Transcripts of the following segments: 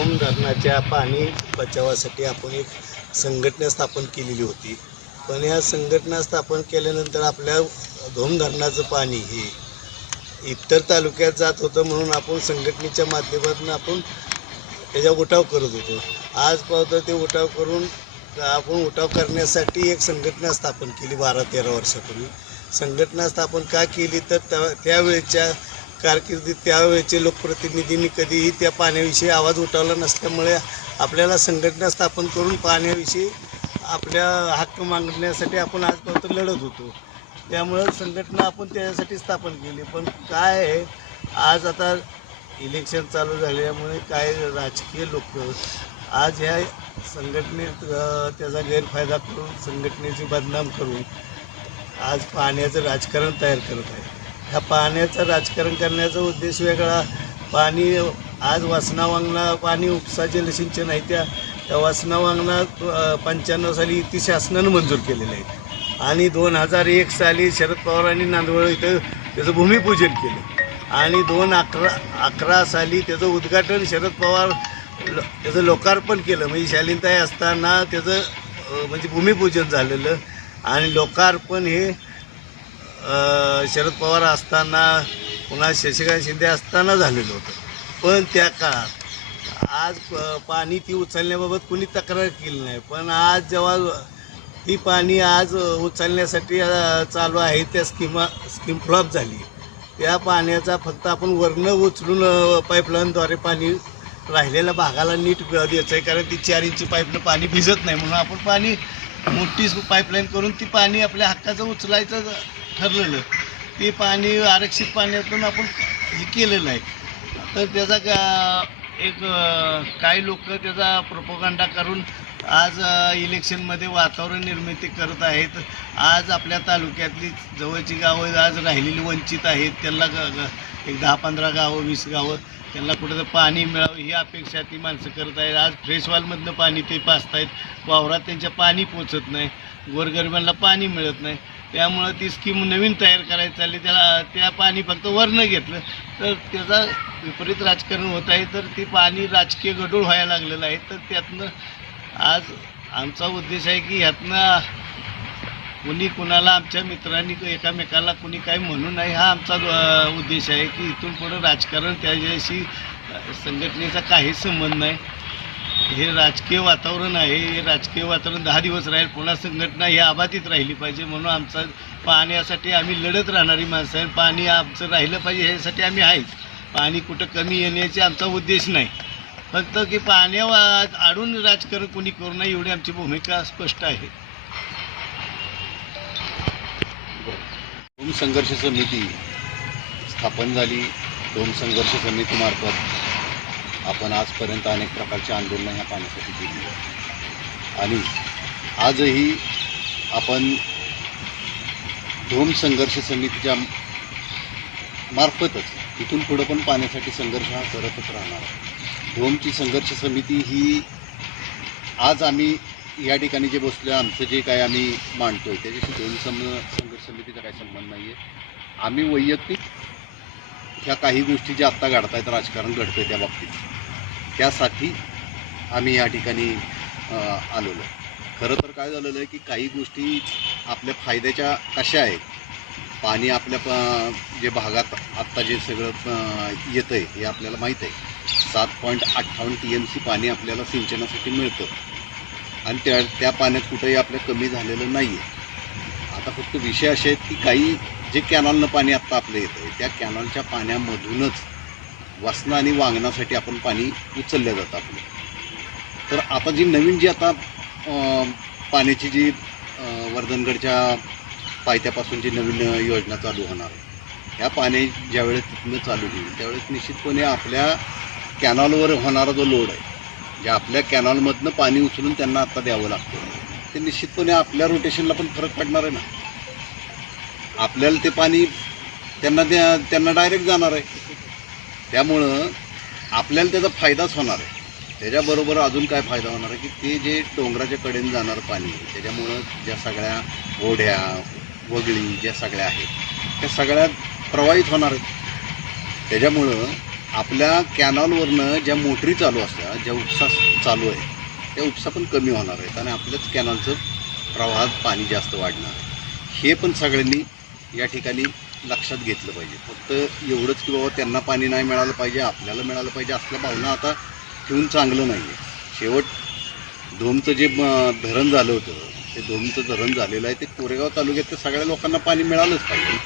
धोम धरणाच्या पाणी बचावासाठी आपण एक संघटना स्थापन केलेली होती. पण या संघटना स्थापन केल्यानंतर आपल्या धोम धरणाचं पाणी हे इतर तालुक्यात जात होतं म्हणून आपण संघटनेच्या माध्यमातून आपण त्याचा उठाव करत होतो. आज पावतं ते उठाव करून आपण उठाव करण्यासाठी एक संघटना स्थापन केली बारा तेरा वर्षापूर्वी. संघटना स्थापन का केली तर त्या त्यावेळेच्या कारकिर्दीत त्यावेळेचे लोकप्रतिनिधींनी कधीही त्या पाण्याविषयी आवाज उठवला नसल्यामुळे आपल्याला संघटना स्थापन करून पाण्याविषयी आपल्या हक्क मागण्यासाठी आपण आजपर्यंत लढत होतो. त्यामुळं संघटना आपण त्याच्यासाठी स्थापन केली. पण काय आहे आज आता इलेक्शन चालू झाल्यामुळे काय राजकीय लोक आज ह्या संघटनेत त्याचा गैरफायदा करून संघटनेची बदनाम करून आज पाण्याचं राजकारण तयार करत आहे ह्या पाण्याचं राजकारण करण्याचा उद्देश वेगळा. पाणी आज वासना वांगणा पाणी उपसा जलसिंचन आहे त्या त्या वासना वांगणा पंच्याण्णव साली ती शासनानं मंजूर केलेलं आहे आणि दोन हजार एक साली शरद पवारांनी नांदवळ इथं त्याचं भूमिपूजन केलं. आणि दोन अकरा अकरा साली त्याचं उद्घाटन शरद पवार ल- त्याचं लोकार्पण केलं. म्हणजे शालीनताई असताना त्याचं म्हणजे भूमिपूजन झालेलं. आणि लोकार्पण हे शरद पवार असताना पुन्हा शशिकांत शिंदे असताना झालेलं होतं. पण त्या काळात आज प- पाणी ती उचलण्याबाबत कुणी तक्रार केली नाही. पण आज जेव्हा ती पाणी आज उचलण्यासाठी चालू आहे त्या स्कीमा स्कीम फ्लॉप झाली. त्या पाण्याचा फक्त आपण वरनं उचलून पाईपलाईनद्वारे पाणी राहिलेल्या भागाला नीट द्यायचं आहे. कारण ती चार इंची पाईपनं पाणी भिजत नाही. म्हणून आपण पाणी मोठी पाईपलाईन करून ती पाणी आपल्या हक्काचं उचलायचं ठरलेलं ते पाणी आरक्षित पाण्यातून आपण हे केलेलं आहे. तर त्याचा का एक काही लोक त्याचा प्रोपोगांडा करून आज इलेक्शनमध्ये वातावरण निर्मिती करत आहेत. आज आपल्या तालुक्यातली जवळची गावं आज राहिलेली वंचित आहेत. त्यांना एक दहा पंधरा गावं वीस गावं त्यांना कुठं पाणी मिळावं ही अपेक्षा ती माणसं करत आहेत. आज फ्रेशवालमधनं पाणी ते पाचतायत. वावरात त्यांच्या पाणी पोचत नाही. गोरगरिबांना पाणी मिळत नाही. त्यामुळं ती स्कीम नवीन तयार करायची चालली. त्याला त्या पाणी फक्त वरनं घेतलं. तर त्याचा विपरीत राजकारण होत आहे. तर ती पाणी राजकीय गडूळ व्हायला लागलेलं आहे. तर त्यातनं आज आमचा उद्देश आहे की ह्यातनं कुणी कुणाला आमच्या मित्रांनी एकामेकाला कुणी काही म्हणू नाही हा आमचा उद्देश आहे की इथून पुढं राजकारण त्याच्याशी संघटनेचा काही संबंध नाही. हे राजकीय वातावरण आहे हे राजकीय वातावरण दहा दिवस राहील पुन्हा संघटना ही आबाधित राहिली पाहिजे म्हणून आमचा पाण्यासाठी आम्ही लढत राहणारी माणसं आहे पाणी आमचं राहिलं पाहिजे ह्यासाठी आम्ही आहेच पाणी कुठं कमी येण्याचा आमचा उद्देश नाही. फक्त की पाण्यावर आडून राजकारण कोणी करू नये एवढी आमची भूमिका स्पष्ट आहे. दोन संघर्ष समिती स्थापन झाली. दोन संघर्ष समितीमार्फत आपण आजपर्यंत अनेक प्रकारची आंदोलनं ह्या पाण्यासाठी केली आणि आजही आपण धोम संघर्ष समितीच्या मार्फतच इथून पुढं पण पाण्यासाठी संघर्ष हा करतच राहणार आहे. धोमची संघर्ष समिती ही आज आम्ही या ठिकाणी जे बसलो आमचं जे काय आम्ही मांडतो आहे त्याच्याशी धोम सम संघर्ष समितीचा काही संबंध नाही आहे आम्ही वैयक्तिक ह्या काही गोष्टी ज्या आत्ता घडतायत राजकारण घडतंय त्या बाबतीत. त्यासाठी आम्ही या ठिकाणी आलेलो. खरं तर काय झालेलं आहे की काही गोष्टी आपल्या फायद्याच्या कशा आहेत? पाणी आपल्या प- जे भागात आत्ता जे सगळं येतं आहे हे आपल्याला माहीत आहे. सात पॉईंट अठ्ठावन्न टी एम सी पाणी आपल्याला सिंचनासाठी मिळतं. आणि त्या त्या पाण्यात कुठंही आपल्या कमी झालेलं नाही आहे आता फक्त विषय असे आहेत की काही जे कॅनॉलनं पाणी आत्ता आपलं येतं आहे त्या कॅनॉलच्या पाण्यामधूनच वासना आणि वांगणासाठी आपण पाणी उचललं जातं आपलं. तर आता जी नवीन जी आता पाण्याची जी वर्धनगडच्या पायथ्यापासून जी नवीन योजना चालू होणार आहे ह्या पाणी ज्यावेळेस तिथनं चालू होईल त्यावेळेस निश्चितपणे आपल्या कॅनॉलवर होणारा जो लोड आहे जे आपल्या कॅनॉलमधनं पाणी उचलून त्यांना आत्ता द्यावं लागतं ते निश्चितपणे आपल्या रोटेशनला पण फरक पडणार आहे ना. आपल्याला ते पाणी त्यांना द्या त्यांना डायरेक्ट जाणार आहे. त्यामुळं आपल्याला त्याचा फायदाच होणार आहे. त्याच्याबरोबर अजून काय फायदा होणार आहे की ते जे डोंगराच्या कडेने जाणारं पाणी आहे, त्याच्यामुळं ज्या सगळ्या ओढ्या वगळी ज्या सगळ्या आहेत त्या सगळ्या प्रवाहित होणार आहेत. त्याच्यामुळं आपल्या कॅनॉलवरनं ज्या मोटरी चालू असतात ज्या उपसा चालू आहे त्या उपसा पण कमी होणार आहेत आणि आपल्याच कॅनॉलचं प्रवाहात पाणी जास्त वाढणार आहे. हे पण सगळ्यांनी या ठिकाणी लक्षात घेतलं पाहिजे. फक्त एवढंच की बाबा त्यांना पाणी नाही मिळालं पाहिजे आपल्याला मिळालं पाहिजे असल्या भावना आता ठेवून चांगलं नाही आहे शेवट धोमचं जे धरण झालं होतं ते धोमचं धरण झालेलं आहे ते कोरेगाव तालुक्यात सगळ्या लोकांना पाणी मिळालंच पाहिजे.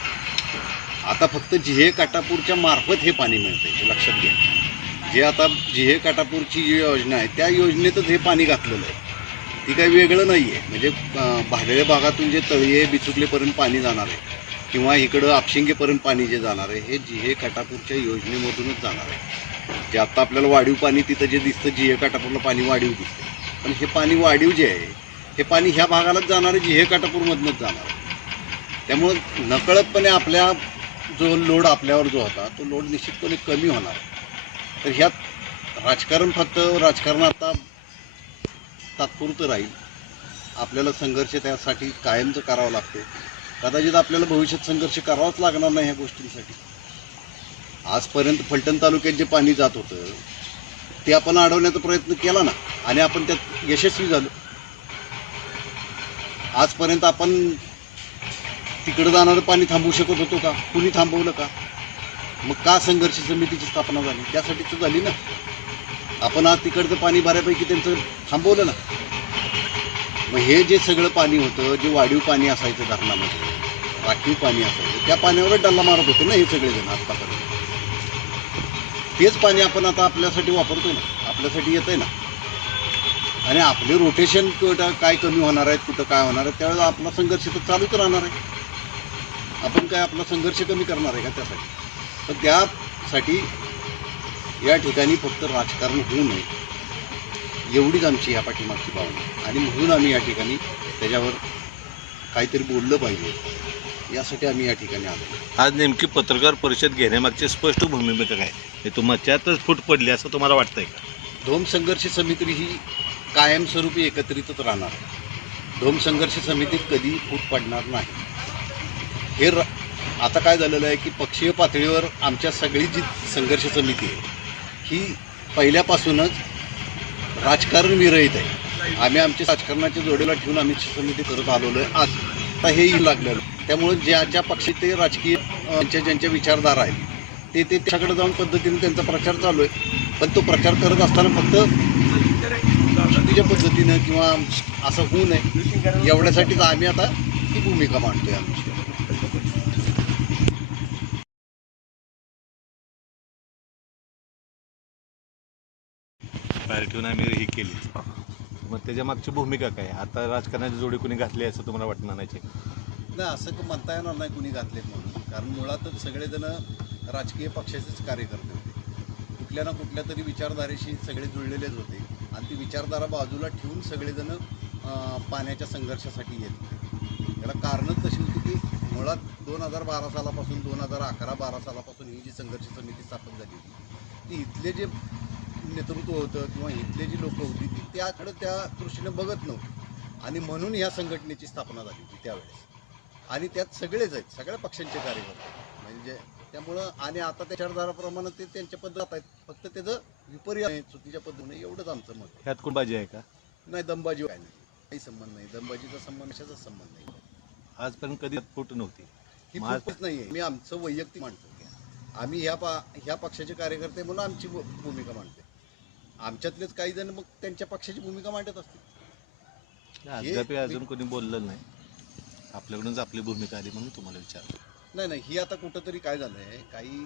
आता फक्त जिहे काटापूरच्या मार्फत हे पाणी मिळतं हे लक्षात घ्या. जे आता जिहे काटापूरची जी योजना आहे त्या योजनेतच हे पाणी घातलेलं आहे. ती काही वेगळं नाही आहे म्हणजे अं, भागातून जे तळीये बिचुकलेपर्यंत पाणी जाणार आहे. किंवा इकडं आपशिंगेपर्यंत पाणी जे जाणार आहे हे जिहे काटापूरच्या योजनेमधूनच जाणार आहे. जे आता आपल्याला वाढीव पाणी तिथं जे दिसतं जिहे काटापूरला पाणी वाढीव दिसतं. पण हे पाणी वाढीव जे आहे हे पाणी ह्या भागालाच जाणार आहे जिहे काटापूरमधनंच जाणार आहे. त्यामुळं नकळतपणे आपल्या जो लोड आपल्यावर जो होता तो लोड निश्चितपणे कमी होणार तर ह्यात राजकारण फक्त राजकारण आता तात्पुरतं राहील. आपल्याला संघर्ष त्यासाठी कायमचं करावं लागते कदाचित आपल्याला भविष्यात संघर्ष करावाच लागणार नाही ह्या गोष्टींसाठी. आजपर्यंत फलटण तालुक्यात जे पाणी जात होतं ते आपण अडवण्याचा प्रयत्न केला ना आणि आपण त्यात यशस्वी झालो. आजपर्यंत आपण तिकडं जाणारं पाणी थांबवू शकत होतो का? कुणी थांबवलं का? मग का संघर्ष समितीची स्थापना झाली? त्यासाठी तर झाली ना. आपण आज तिकडचं पाणी बऱ्यापैकी त्यांचं थांबवलं ना. मग हे जे सगळं पाणी होतं जे वाढीव पाणी असायचं धरणामध्ये राखीव पाणी असायचं त्या पाण्यावर डल्ला मारत होते ना हे सगळेजण आत्तापर्यंत तेच पाणी आपण आता आपल्यासाठी वापरतोय ना आपल्यासाठी येतंय ना. आणि आपले रोटेशन कुठं काय कमी होणार आहेत कुठं काय होणार आहे त्यावेळेला आपला संघर्ष तर चालूच राहणार आहे. आपण काय आपला संघर्ष कमी करणार आहे का त्यासाठी? तर त्यासाठी या ठिकाणी फक्त राजकारण होऊ नये. एवढीच आमची या पाठीमागची भावना. आणि म्हणून आम्ही या ठिकाणी त्याच्यावर काहीतरी बोललं पाहिजे. यासाठी आम्ही या ठिकाणी आलो. आज नेमकी पत्रकार परिषद घेण्यामागची स्पष्ट भूमिका काय? हे तुमच्यातच फूट पडली असं तुम्हाला वाटतंय का? धोम संघर्ष समिती ही कायमस्वरूपी एकत्रितच राहणार धोम संघर्ष समितीत कधी फूट पडणार नाही. हे र आता काय झालेलं आहे की पक्षीय पातळीवर आमच्या सगळी जी संघर्ष समिती आहे ही पहिल्यापासूनच राजकारण विरहित आहे. आम्ही आमच्या राजकारणाच्या जोडीला ठेवून आम्ही समिती करत आलेलो आहे. आज आता हेही लागलेलं त्यामुळे ज्या ज्या पक्षी ते राजकीय ज्यांच्या ज्यांच्या विचारधारा आहेत ते ते त्याच्याकडे जाऊन पद्धतीने त्यांचा प्रचार चालू आहे. पण तो प्रचार करत असताना फक्त चुकीच्या पद्धतीनं किंवा असं होऊ नये एवढ्यासाठीच आम्ही आता ही भूमिका मांडतोय आमची. बाहेर ठेवून आम्ही ही केली. मग त्याच्या मागची भूमिका काय? आता राजकारणाची जोडी कुणी घातली असं तुम्हाला वाटणार नाही नाही असं म्हणता येणार नाही कुणी घातले म्हणून. कारण मुळातच सगळेजण राजकीय पक्षाचेच कार्यकर्ते होते. कुठल्या ना कुठल्या तरी विचारधारेशी सगळे जुळलेलेच होते. आणि ती विचारधारा बाजूला ठेवून सगळेजण पाण्याच्या संघर्षासाठी येत होते. त्याला कारणच तशी होती की मुळात दोन हजार बारा सालापासून दोन हजार अकरा बारा सालापासून ही जी संघर्ष समिती स्थापन झाली होती ती इथले जे नेतृत्व होतं किंवा इथले जी लोक होती ती त्याकडे त्या दृष्टीने बघत नव्हती. आणि म्हणून ह्या संघटनेची स्थापना झाली होती त्यावेळेस. आणि त्यात सगळेच आहेत सगळ्या पक्षांचे कार्यकर्ते. म्हणजे त्यामुळं आणि आता त्या विचारधाराप्रमाणे ते त्यांच्या पद्धत आहेत. फक्त त्याचं विपर्याय आहे, चुकीच्या पद्धतीने एवढंच आमचं मत. ह्यात कोण बाजी आहे का? नाही दमबाजी काय नाही. काही संबंध नाही. दमबाजीचा संबंध कशाचाच संबंध नाही. आजपर्यंत कधी फूट नव्हती. ही खूपच नाही आहे मी आमचं वैयक्तिक मांडतो आम्ही ह्या पा ह्या पक्षाचे कार्यकर्ते म्हणून आमची भूमिका मांडते आमच्यातलेच काही जण मग त्यांच्या पक्षाची भूमिका मांडत असतील. अद्याप अजून कोणी बोललेलं नाही. आपल्याकडूनच आपली भूमिका आली म्हणून तुम्हाला विचारलं. नाही नाही ही आता कुठंतरी काय झालं आहे काही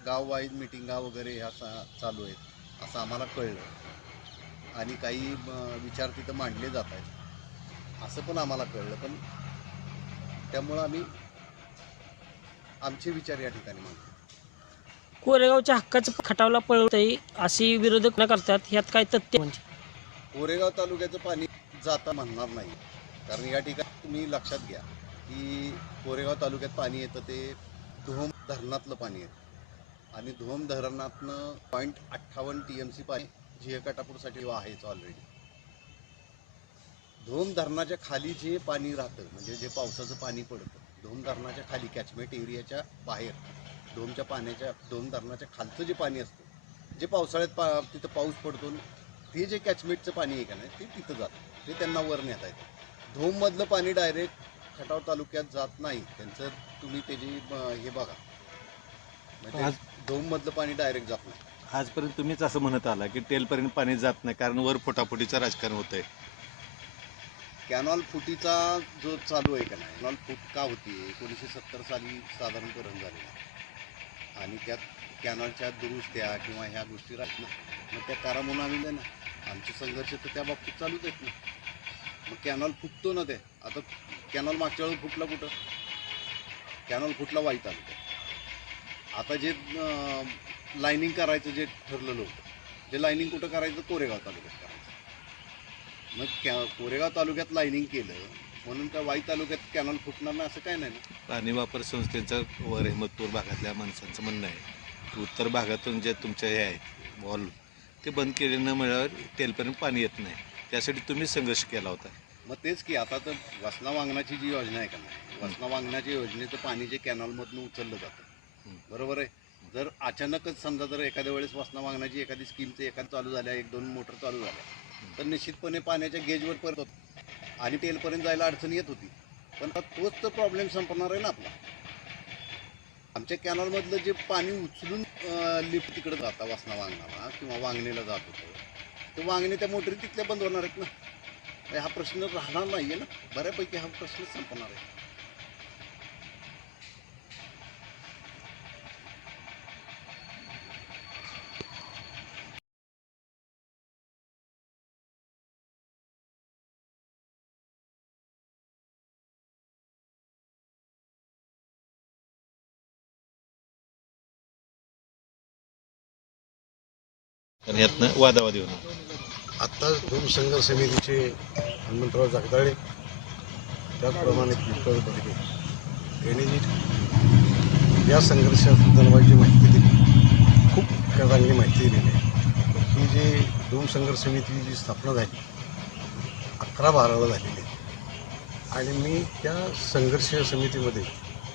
गाववाईज मिटिंगा वगैरे ह्या चालू आहेत असं आम्हाला कळलं. आणि काही विचार तिथं मांडले जात आहेत असं पण आम्हाला कळलं. पण त्यामुळं आम्ही आमचे विचार या ठिकाणी मांडतो. कोरेगावच्या हक्काचं खटावला पळवतंय अशी विरोधक न करतात ह्यात काय तथ्य म्हणजे? कोरेगाव तालुक्याचं पाणी जाता म्हणणार नाही. कारण या ठिकाणी तुम्ही लक्षात घ्या की कोरेगाव तालुक्यात पाणी येतं ते धोम धरणातलं पाणी येतं. आणि धोम धरणातनं पॉईंट अठ्ठावन्न टी एम सी पाणी झियकाटापूरसाठी आहेच ऑलरेडी धोम धरणाच्या खाली जे पाणी राहतं म्हणजे जे पावसाचं पाणी पडतं धोम धरणाच्या खाली कॅचमेंट एरियाच्या बाहेर धोमच्या पाण्याच्या धोम धरणाच्या खालचं जे पाणी असतं जे पावसाळ्यात पा तिथं पाऊस पडतो ते जे कॅचमेटचं पाणी आहे का नाही ते तिथं जातं. ते त्यांना वर नेता येतं. धोममधलं पाणी डायरेक्ट खटाव तालुक्यात जात नाही. त्यांचं तुम्ही त्याची हे बघा. म्हणजे आज- धोममधलं पाणी डायरेक्ट जात नाही. आजपर्यंत तुम्हीच असं म्हणत आला की टेलपर्यंत पाणी जात नाही कारण वर फोटाफोटीचं राजकारण होत आहे कॅनॉल फुटीचा जो चालू आहे का नाही कॅनॉल फूट का होती एकोणीसशे सत्तर साली साधारणकरण झालेलं. आणि त्यात कॅनॉलच्या दुरुस्त्या किंवा ह्या गोष्टी राहत ना मग त्या करा म्हणून आम्ही देणार. ना आमचे संघर्ष तर त्या बाबतीत चालूच आहेत ना. मग कॅनॉल फुटतो ना ते. आता कॅनॉल मागच्या वेळेस फुटला कुठं? कॅनॉल फुटला वाईट आलं आता जे लाईनिंग करायचं जे ठरलेलं होतं. जे लाईनिंग कुठं करायचं? कोरेगाव तालुक्यात करायचं. मग कॅ कोरेगाव तालुक्यात लाईनिंग केलं म्हणून का वाई तालुक्यात कॅनॉल फुटणार नाही असं काय नाही ना? पाणी वापर संस्थेचं वर हेमतपूर भागातल्या माणसांचं म्हणणं आहे. की उत्तर भागातून जे तुमचे हे आहेत वॉल ते बंद केले न मिळाल्यावर टेलपर्यंत पाणी येत नाही. त्यासाठी तुम्ही संघर्ष केला होता. मग तेच की आता तर वासना वांगणाची जी योजना आहे का नाही? वासना वांगणाच्या योजनेचं पाणी जे कॅनॉलमधनं उचललं जातं. बरोबर आहे? जर अचानकच समजा जर एखाद्या वेळेस वासना वांगणाची एखादी स्कीमचं एखादी चालू झाल्या एक दोन मोटर चालू झाल्या तर निश्चितपणे पाण्याच्या गेजवर परत होत. आणि तेलपर्यंत जायला अडचण येत होती. पण तोच तर प्रॉब्लेम संपणार आहे ना आपला. आमच्या कॅनॉलमधलं जे पाणी उचलून लिफ्ट तिकडे जाता वासना वांगणाला किंवा वांगणीला जात होतं ते वांगणी त्या मोटरी तिथल्या बंद होणार आहेत ना? हा प्रश्न राहणार नाहीये ना? बऱ्यापैकी हा प्रश्न संपणार आहे. तर यातनं वादावादी होणार. आत्ताच दोन संघर्ष समितीचे हनुमंतराव जागदाळे त्याचप्रमाणे विठ्ठल बडगे यांनी जी या संघर्षासंदर्भात जी माहिती दिली खूप चांगली माहिती दिलेली आहे. ही जी दोन संघर्ष समितीची जी स्थापना झाली अकरा बाराला झालेली आहे. आणि मी त्या संघर्ष समितीमध्ये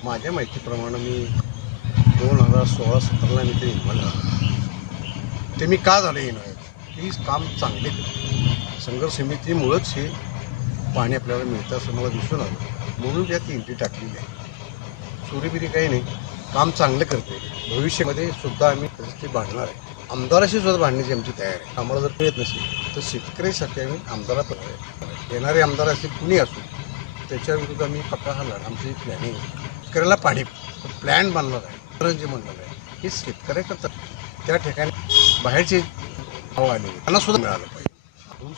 माझ्या माहितीप्रमाणे मी दोन हजार सोळा सतराला मी ते इन्व्हॉल्व झालो. ते मी का झालं येणार की काम चांगले संघर्ष समितीमुळंच हे पाणी आपल्याला मिळतं असं मला दिसून आलं. म्हणून त्यात एंट्री टाकलेली आहे. चोरीबिरी काही नाही. काम चांगलं करते. भविष्यामध्ये सुद्धा आम्ही ते भांडणार आहे. आमदाराशी सुद्धा भांडण्याची आमची तयारी आहे. आम्हाला जर मिळत नसेल तर शेतकऱ्यासाठी आम्ही आमदारापर्यंत येणारे आमदार असेल कुणी असो त्याच्या विरुद्ध आम्ही पक्का हा लढा आमची प्लॅनिंग शेतकऱ्याला पाणी प्लॅन बांधणार आहे. जे म्हणणार आहे हे शेतकऱ्याकरता त्या ठिकाणी बाहेरचे भाव आले त्यांना सुद्धा मिळालं पाहिजे. दोन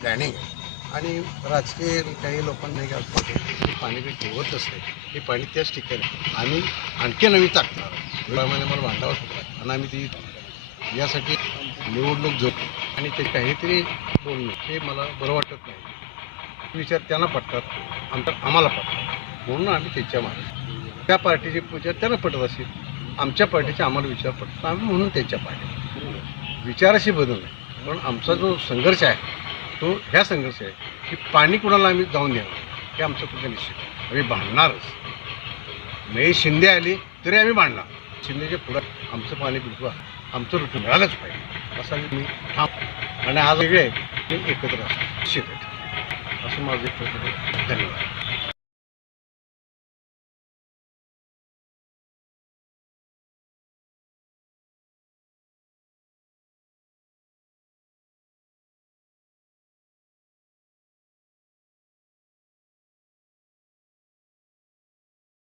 प्लॅनिंग आहे आणि राजकीय काही लोकांनी काय ते पाणी काही ठेवत असते. हे पाणी त्याच ठिकाणी आणि आणखी नवी टाकणार वेळामध्ये मला भांडावंच होतं आणि आम्ही ती यासाठी निवडणूक जोडतो आणि ते काहीतरी बोलणं हे मला बरं वाटत नाही. विचार त्यांना पटतात. आमच्या आम्हाला पटतात. म्हणून आम्ही त्याच्यामागे. त्या पार्टीचे विचार त्यांना पटत असेल आमच्या पार्टीचा आम्हाला विचार पडतो आम्ही म्हणून त्यांच्या पार्टी विचाराशी बदल नाही. पण आमचा जो संघर्ष आहे तो ह्या संघर्ष आहे की पाणी कुणाला आम्ही जाऊन देणार हे आमचं कुठं निश्चित आम्ही भांडणारच नाही शिंदे आली तरी आम्ही भांडणार शिंदेच्या पुढं आमचं पाणी बिलकुल आमचं ऋतू मिळालंच पाहिजे. असं मी थांब आणि आज वेगळे आहे ते एकत्र असतो निश्चित असं माझं एक धन्यवाद.